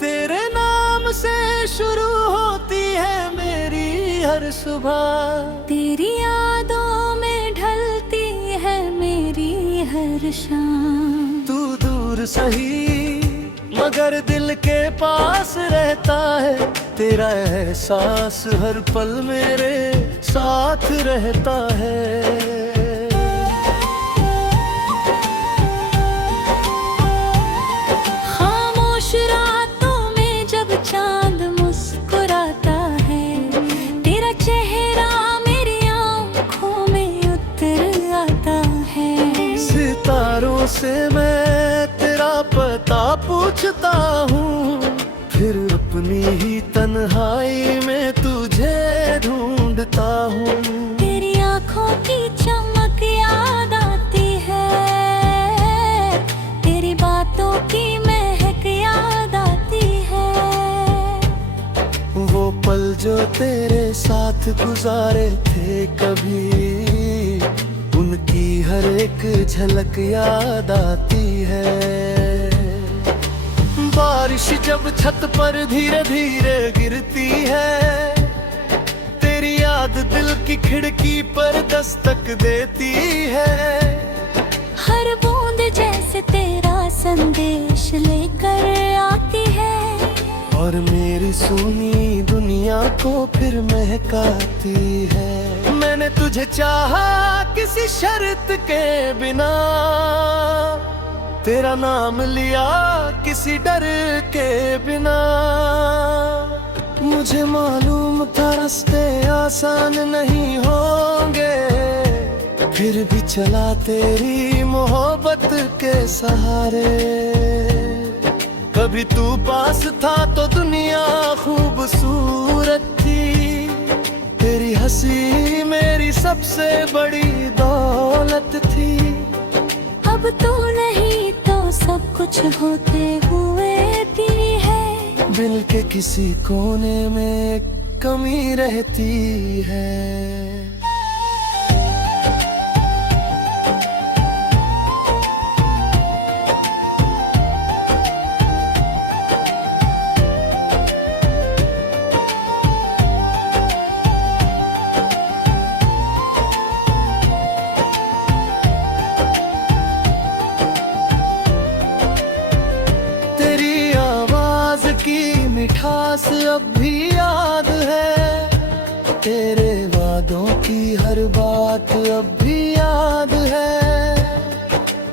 तेरे नाम से शुरू होती है मेरी हर सुबह, तेरी यादों में ढलती है मेरी हर शाम। तू दूर सही मगर दिल के पास रहता है, तेरा एहसास हर पल मेरे साथ रहता है। खामोश रातों में जब चांद मुस्कुराता है, तेरा चेहरा मेरी आंखों में उतर आता है। सितारों से मैं तेरा पता पूछता हूँ, फिर अपनी ही तन्हाई में तुझे ढूंढता हूँ। तेरी आंखों की चमक याद आती है, तेरी बातों की महक याद आती है। वो पल जो तेरे साथ गुजारे थे कभी, उनकी हर एक झलक याद आती है। बारिश जब छत पर धीरे धीरे गिरती है, तेरी याद दिल की खिड़की पर दस्तक देती है। हर बूंद जैसे तेरा संदेश लेकर आती है, और मेरी सुनी दुनिया को फिर महकाती है। मैंने तुझे चाहा किसी शर्त के बिना, तेरा नाम लिया किसी डर के बिना। मुझे मालूम था रास्ते आसान नहीं होंगे, फिर भी चला तेरी मोहब्बत के सहारे। कभी तू पास था तो दुनिया खूबसूरत थी, तेरी हंसी मेरी सबसे बड़ी दौलत थी। अब तू नहीं तो सब कुछ होते हुए भी है, दिल के किसी कोने में कमी रहती है। मिठास अब भी याद है, तेरे वादों की हर बात अब भी याद है।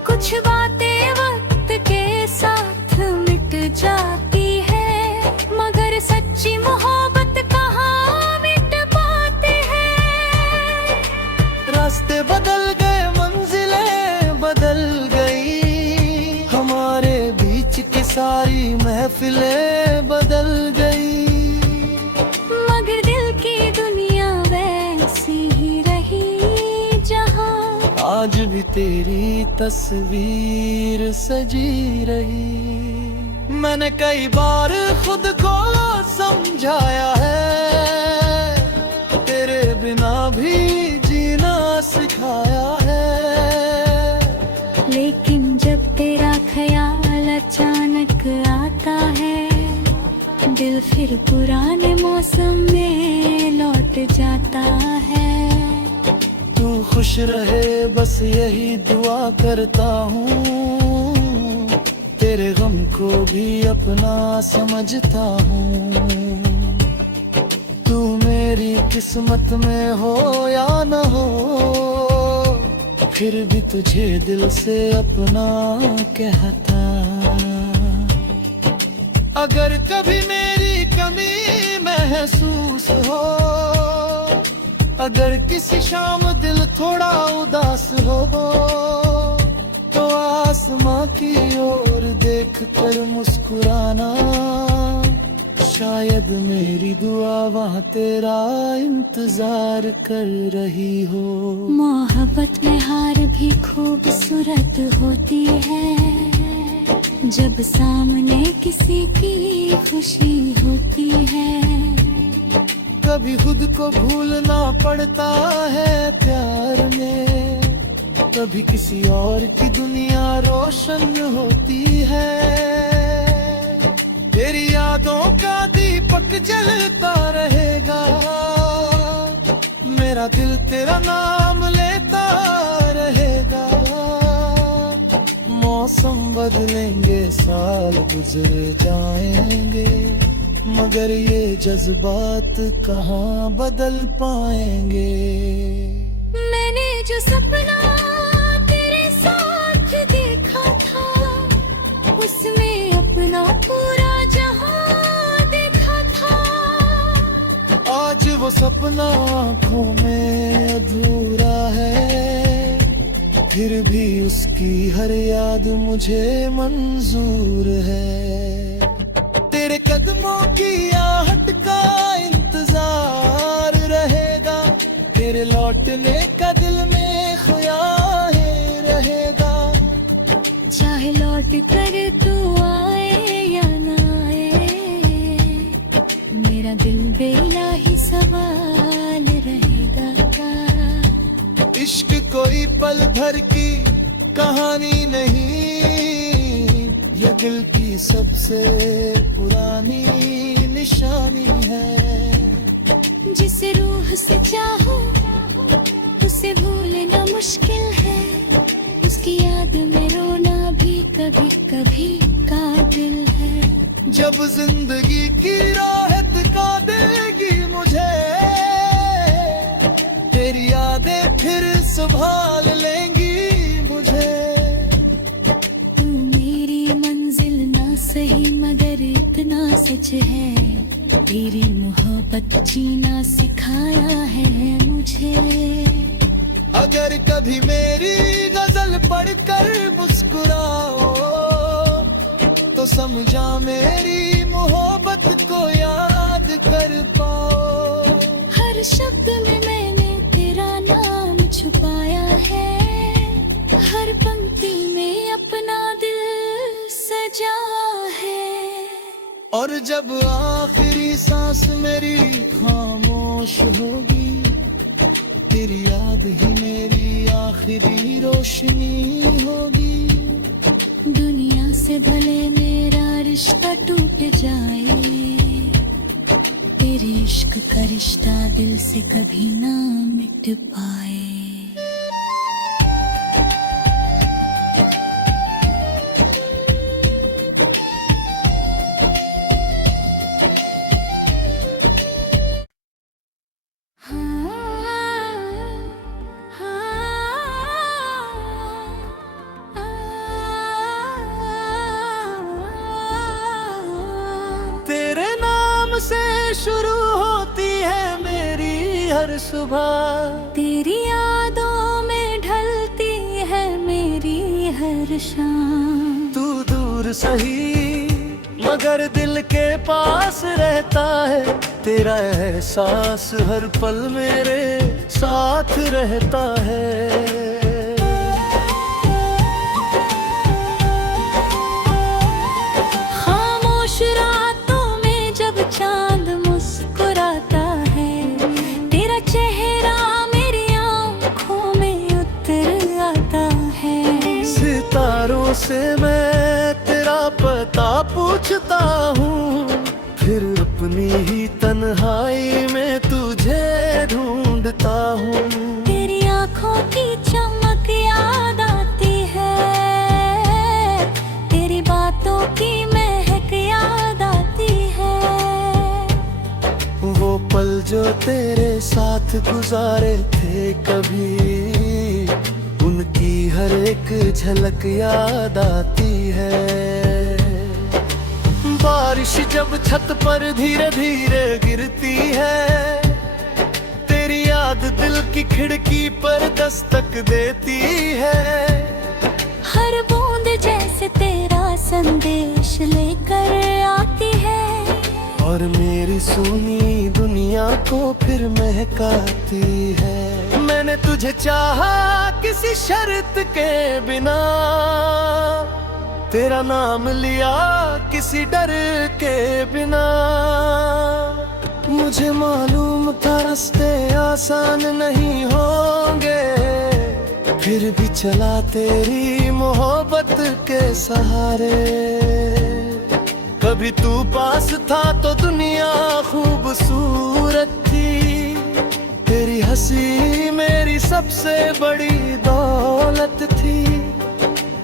कुछ बातें वक्त के साथ मिट जाती है, मगर सच्ची मोहब्बत कहाँ मिट पाती है। रास्ते बदल गए, मंजिलें बदल गई, हमारे बीच की सारी महफिलें बदल गई, मगर दिल की दुनिया वैसी ही रही जहाँ आज भी तेरी तस्वीर सजी रही। मैंने कई बार खुद को समझाया है, तेरे बिना भी जीना सिखाया है। लेकिन जब तेरा ख्याल अचानक आता है, दिल फिर पुराने मौसम में लौट जाता है। तू खुश रहे बस यही दुआ करता हूँ, तेरे गम को भी अपना समझता हूँ। तू मेरी किस्मत में हो या न हो, फिर भी तुझे दिल से अपना कहता। अगर कभी मेरी कमी महसूस हो, अगर किसी शाम दिल थोड़ा उदास हो, तो आसमां की ओर देख कर मुस्कुराना, शायद मेरी दुआ वहाँ तेरा इंतजार कर रही हो। मोहब्बत में हार भी खूबसूरत होती है, जब सामने किसी की खुशी होती है। कभी खुद को भूलना पड़ता है प्यार में, कभी किसी और की दुनिया रोशन होती है। तेरी यादों का दीपक जलता रहेगा, मेरा दिल तेरा नाम लेता रहेगा। मौसम बदलेंगे, साल गुजर जाएंगे, मगर ये जज्बात कहाँ बदल पाएंगे। मैंने जो सपना तेरे साथ देखा था, उसमें अपना पूरा जहां देखा था। आज वो सपना आँखों में अधूरा है, फिर भी उसकी हर याद मुझे मंजूर है। तेरे कदमों की आहट का इंतजार रहेगा, तेरे लौटने का दिल में ख्याल रहेगा। चाहे लौट कर तू आए या ना आए, मेरा दिल बेइलाही सवाल रहेगा। इश्क कोई पल भर की कहानी नहीं, ये दिल की सबसे पुरानी निशानी है। जिस रूह से चाहो उसे भूलना मुश्किल है, उसकी याद में रोना भी कभी कभी काबिल है। जब जिंदगी की राहत का देगी मुझे, तेरी यादें फिर संभाल लेंगी मुझे। तू मेरी मंजिल ना सही मगर इतना सच है, तेरी मोहब्बत जीना सिखाया है मुझे। अगर कभी मेरी गजल पढ़कर मुस्कुराओ, तो समझा मेरी मोहब्बत को याद कर पाओ। हर शब्द में मैंने तेरा नाम छुपाया है, हर पंक्ति में अपना दिल सजा है। और जब आखिरी सांस मेरी खामोश होगी, तेरी याद ही मेरी आखिरी रोशनी होगी। दुनिया से भले मेरा रिश्ता टूट जाए, तेरे इश्क का रिश्ता दिल से कभी ना मिट पाए। तेरे नाम से शुरू होती है मेरी हर सुबह, तेरी यादों में ढलती है मेरी हर शाम। तू दूर सही मगर दिल के पास रहता है, तेरा एहसास हर पल मेरे साथ रहता है। खामोश रातों में जब चांद मुस्कुराता है, तेरा चेहरा मेरी आंखों में उतर आता है। सितारों से मैं तेरा पता पूछता हूँ, फिर अपनी ही तन्हाई में तुझे ढूंढता हूँ। तेरी आंखों की चमक याद आती है, तेरी बातों की महक याद आती है। वो पल जो तेरे साथ गुजारे थे कभी, उनकी हर एक झलक याद आती है। बारिश जब छत पर धीरे धीरे गिरती है, तेरी याद दिल की खिड़की पर दस्तक देती है। हर बूंद जैसे तेरा संदेश लेकर आती है, और मेरी सुनी दुनिया को फिर महकाती है। मैंने तुझे चाहा किसी शर्त के बिना, तेरा नाम लिया किसी डर के बिना। मुझे मालूम था रास्ते आसान नहीं होंगे, फिर भी चला तेरी मोहब्बत के सहारे। कभी तू पास था तो दुनिया खूबसूरत थी, तेरी हंसी मेरी सबसे बड़ी दौलत थी।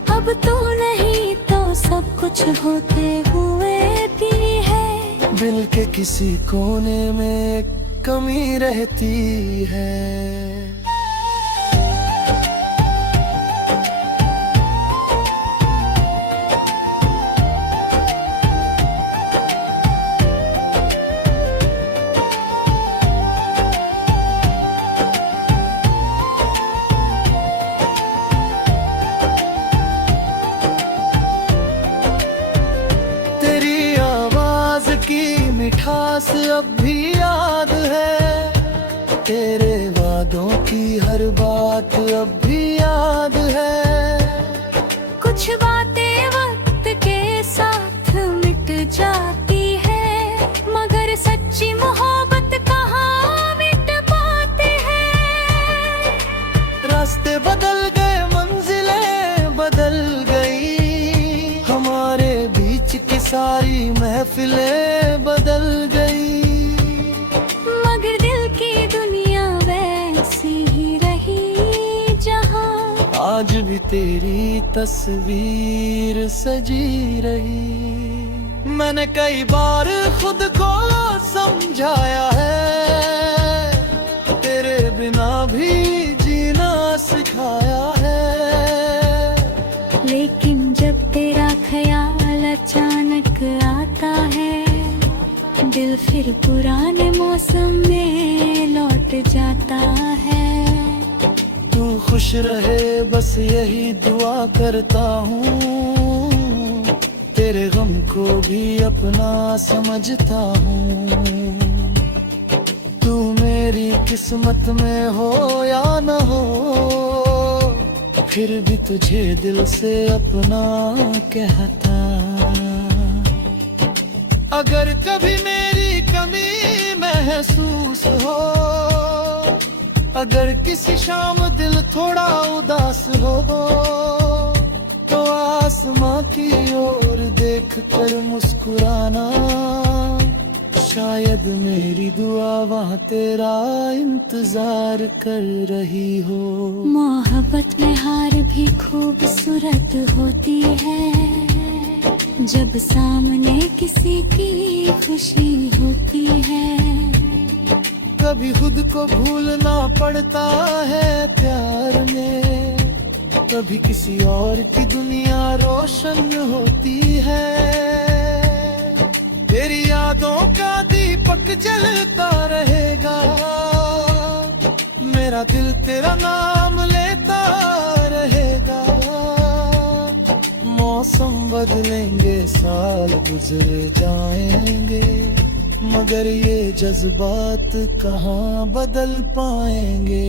अब तू नहीं तो सब कुछ होते हुए भी है, दिल के किसी कोने में एक कमी रहती है। मिठास अब भी याद है, तेरे वादों की हर बात अब भी याद है। कुछ बातें वक्त के साथ मिट जाती है, मगर सच्ची मोहब्बत कहाँ मिट पाते हैं। रास्ते बदल गए, मंजिलें बदल गई, हमारे बीच की सारी महफिलें बदल गई, मगर दिल की दुनिया वैसी ही रही जहाँ आज भी तेरी तस्वीर सजी रही। मैंने कई बार खुद को समझाया है, तेरे बिना भी जीना सिखाया है, लेकिन जब तेरा ख्याल अचानक आता है, दिल फिर पुराने मौसम में लौट जाता है। तू खुश रहे बस यही दुआ करता हूँ, तेरे गम को भी अपना समझता हूँ। तू मेरी किस्मत में हो या न हो, फिर भी तुझे दिल से अपना कहता। अगर कभी मेरी कमी महसूस हो, अगर किसी शाम दिल थोड़ा उदास हो, तो आसमां की ओर देख कर मुस्कुराना, शायद मेरी दुआ वहाँ तेरा इंतजार कर रही हो। मोहब्बत में हार भी खूबसूरत होती है, जब सामने किसी की खुशी होती है। कभी खुद को भूलना पड़ता है प्यार में, कभी किसी और की दुनिया रोशन होती है। तेरी यादों का दीपक जलता रहेगा, मेरा दिल तेरा नाम लेता रहेगा। मौसम बदलेंगे, साल गुजर जाएंगे, मगर ये जज्बात कहाँ बदल पाएंगे।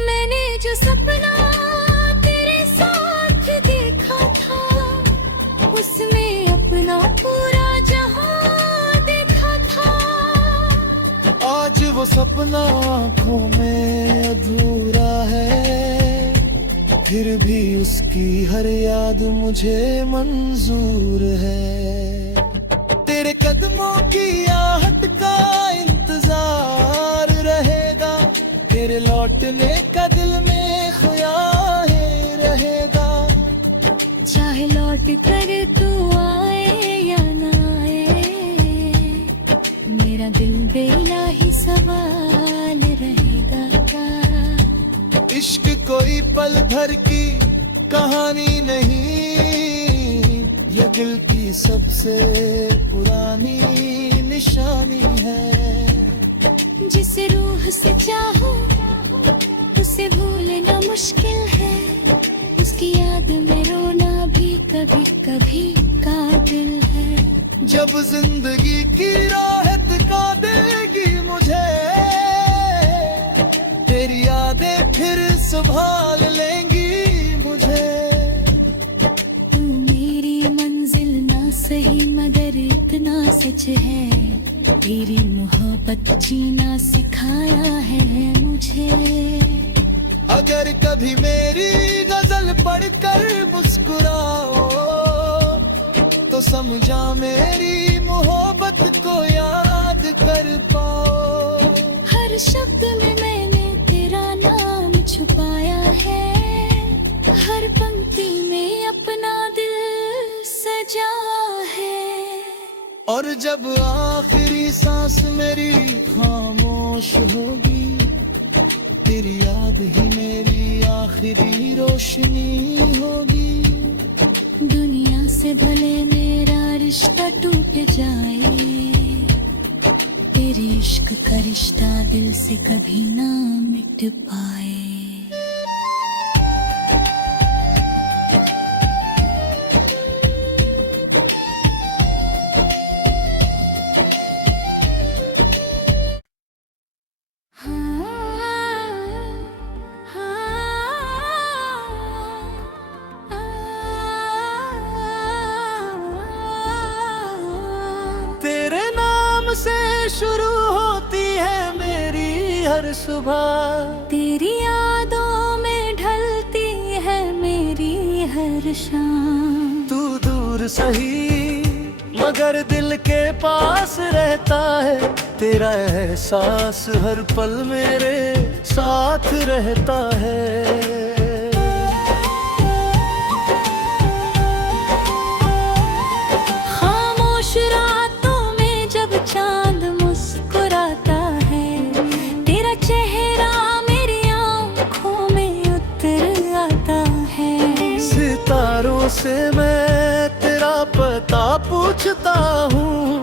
मैंने जो सपना तेरे साथ देखा था, उसमें अपना पूरा जहां देखा था। आज वो सपना आँखों में अधूरा है, फिर भी उसकी हर याद मुझे मंजूर है। तेरे कदमों की आहट का इंतजार रहेगा, तेरे लौटने का दिल में ख्याल रहेगा। चाहे लौट कर तू आए या ना आए, मेरा दिल बेइलाही सवाल रहेगा। इश्क कोई पल भर की कहानी नहीं, ये दिल की सबसे पुरानी निशानी है। जिस रूह से चाहो उसे भूलना मुश्किल है, उसकी याद में रोना भी कभी कभी काबिल है। जब जिंदगी की राहत का देगी मुझे, तेरी यादें फिर संभाल लेंगी मुझे। तू मेरी मंजिल ना सही मगर इतना सच है, तेरी मोहब्बत जीना सिखाया है मुझे। अगर कभी मेरी गजल पढ़कर मुस्कुराओ तो समझा मेरी मोहब्बत को याद कर पाओ। हर शब्द में मैंने तेरा नाम छुपाया है, हर पंक्ति में अपना दिल सजा है। और जब आखिरी सांस मेरी खामोश होगी, तेरी याद ही मेरी आखिरी रोशनी होगी। दुनिया से भले मेरा रिश्ता टूट जाए, तेरे इश्क का रिश्ता दिल से कभी ना मिट पाए। तेरे नाम से शुरू होती है मेरी हर सुबह, तेरी यादों में ढलती है मेरी हर शाम। तू दूर सही मगर दिल के पास रहता है, तेरा एहसास हर पल मेरे साथ रहता है। खामोश रातों में जब चांद मुस्कुराता है, तेरा चेहरा मेरी आंखों में उतर आता है। सितारों से मैं तेरा पता पूछता हूँ,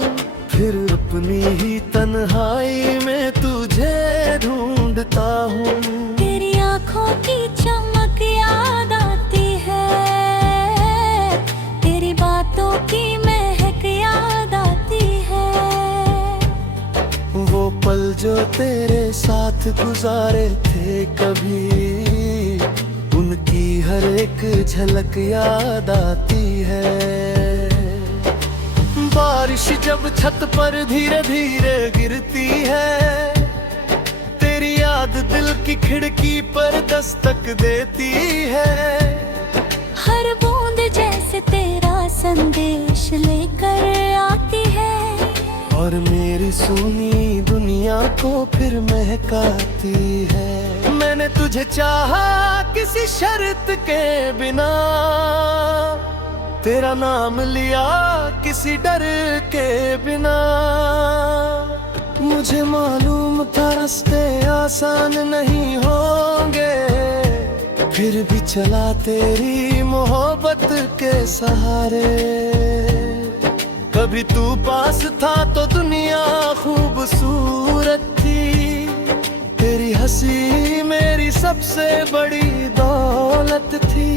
फिर अपनी ही तन्हाई में तुझे ढूंढता हूँ। तेरी आंखों की चमक याद आती है, तेरी बातों की महक याद आती है। वो पल जो तेरे साथ गुजारे थे कभी, उनकी हर एक झलक याद आती है। बारिश जब छत पर धीरे धीरे गिरती है, तेरी याद दिल की खिड़की पर दस्तक देती है। हर बूंद जैसे तेरा संदेश लेकर आती है, और मेरी सुनी दुनिया को फिर महकाती है। मैंने तुझे चाहा किसी शर्त के बिना, तेरा नाम लिया किसी डर के बिना। मुझे मालूम था रास्ते आसान नहीं होंगे, फिर भी चला तेरी मोहब्बत के सहारे। कभी तू पास था तो दुनिया खूबसूरत थी, तेरी हंसी मेरी सबसे बड़ी दौलत थी।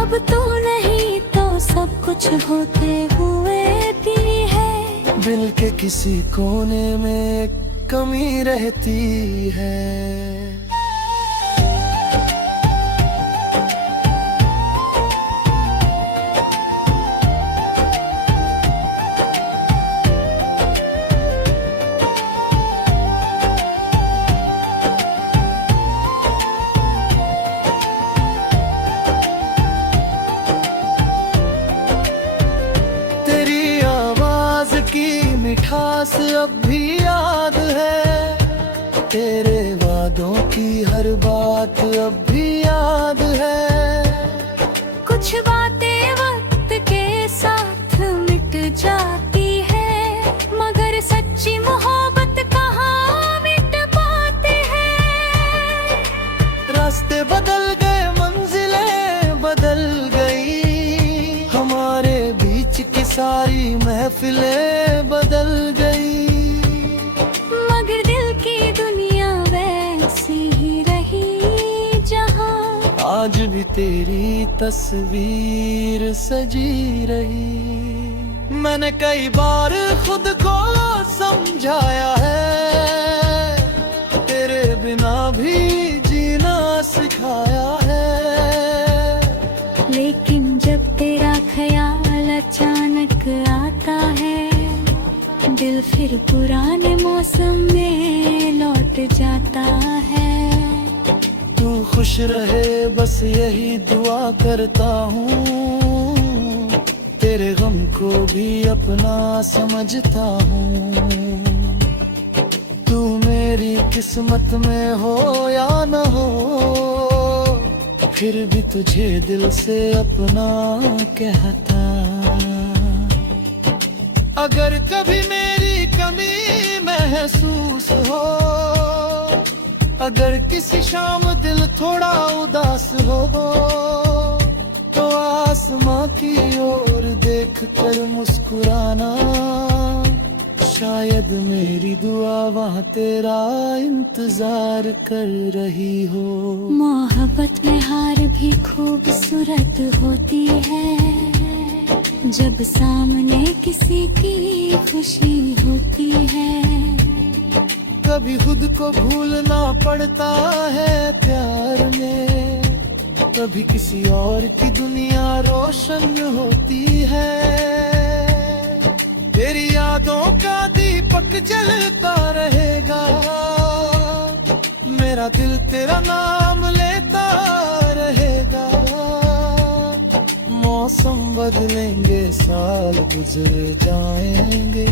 अब तू नहीं तो सब कुछ होते हुए भी है, दिल के किसी कोने में कमी रहती है। मिठास अब भी याद है, तेरे वादों की हर बात अब भी याद है। कुछ बातें वक्त के साथ मिट जाती है, मगर सच्ची मोहब्बत कहाँ मिट पाती है। रास्ते बदल गए, मंजिलें बदल गई, हमारे बीच की सारी महफिलें बदल गई, मगर दिल की दुनिया वैसी ही रही जहाँ आज भी तेरी तस्वीर सजी रही। मैंने कई बार खुद को समझाया है, तेरे बिना भी जीना सिखाया है। लेकिन जब तेरा ख्याल अचानक आता है, दिल फिर फिर पुराने मौसम में लौट जाता है। तू खुश रहे बस यही दुआ करता हूँ, तेरे गम को भी अपना समझता हूँ। तू मेरी किस्मत में हो या न हो, फिर भी तुझे दिल से अपना कहता। अगर कभी मेरी कमी महसूस हो, अगर किसी शाम दिल थोड़ा उदास हो, तो आसमां की ओर देख कर मुस्कुराना, शायद मेरी दुआ वहाँ तेरा इंतजार कर रही हो। मोहब्बत में हार भी खूबसूरत होती है, जब सामने किसी की खुशी होती है। कभी खुद को भूलना पड़ता है प्यार में, कभी किसी और की दुनिया रोशन होती है। तेरी यादों का दीपक जलता रहेगा, मेरा दिल तेरा नाम लेता रहेगा। मौसम बदलेंगे, साल गुजर जाएंगे,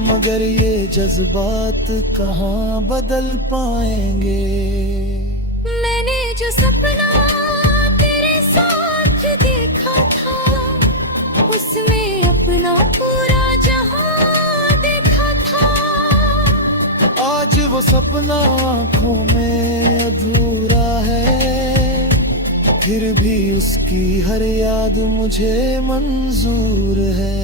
मगर ये जज्बात कहाँ बदल पाएंगे। मैंने जो सपना तेरे साथ देखा था, उसमें अपना पूरा जहां देखा था। आज वो सपना आँखों में अधूरा है, फिर भी उसकी हर याद मुझे मंजूर है।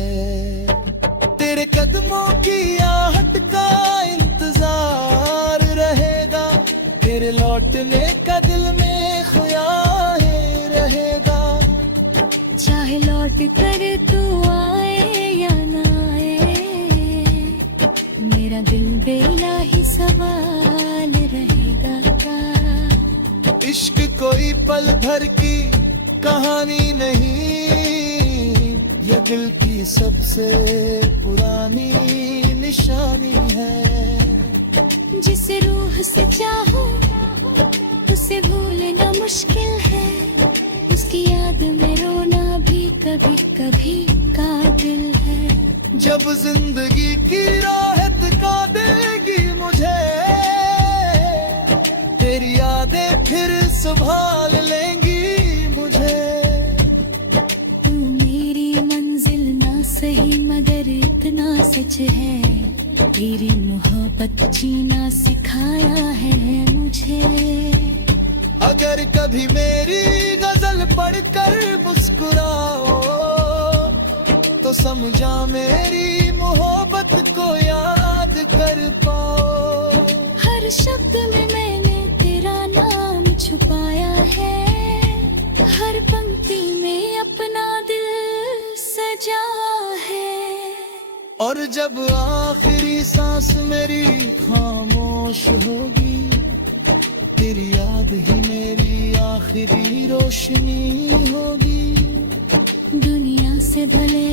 तेरे कदमों की आहट का इंतजार रहेगा, तेरे लौटने का दिल में ख्याल रहेगा। चाहे लौट कर तू आए या ना आए, मेरा दिल बेइलाही सवाल रहेगा। इश्क कोई पल भर की कहानी नहीं, ये दिल की सबसे पुरानी निशानी है। जिस रूह से चाहो उसे भूलना मुश्किल है, उसकी याद में रोना भी कभी कभी काबिल है। जब जिंदगी की राहत का देगी मुझे, तेरी यादें फिर संभाल लेंगी मुझे। तू मेरी मंजिल ना सही मगर इतना सच है, तेरी मोहब्बत जीना सिखाया है मुझे। अगर कभी मेरी गजल पढ़कर मुस्कुराओ, तो समझा मेरी मोहब्बत को याद कर पाओ। हर शब्द में मैंने तेरा नाम छुपाया है, हर पंक्ति में अपना दिल सजा है। और जब आखिरी सांस मेरी खामोश होगी, तेरी याद ही मेरी आखिरी रोशनी होगी। दुनिया से भले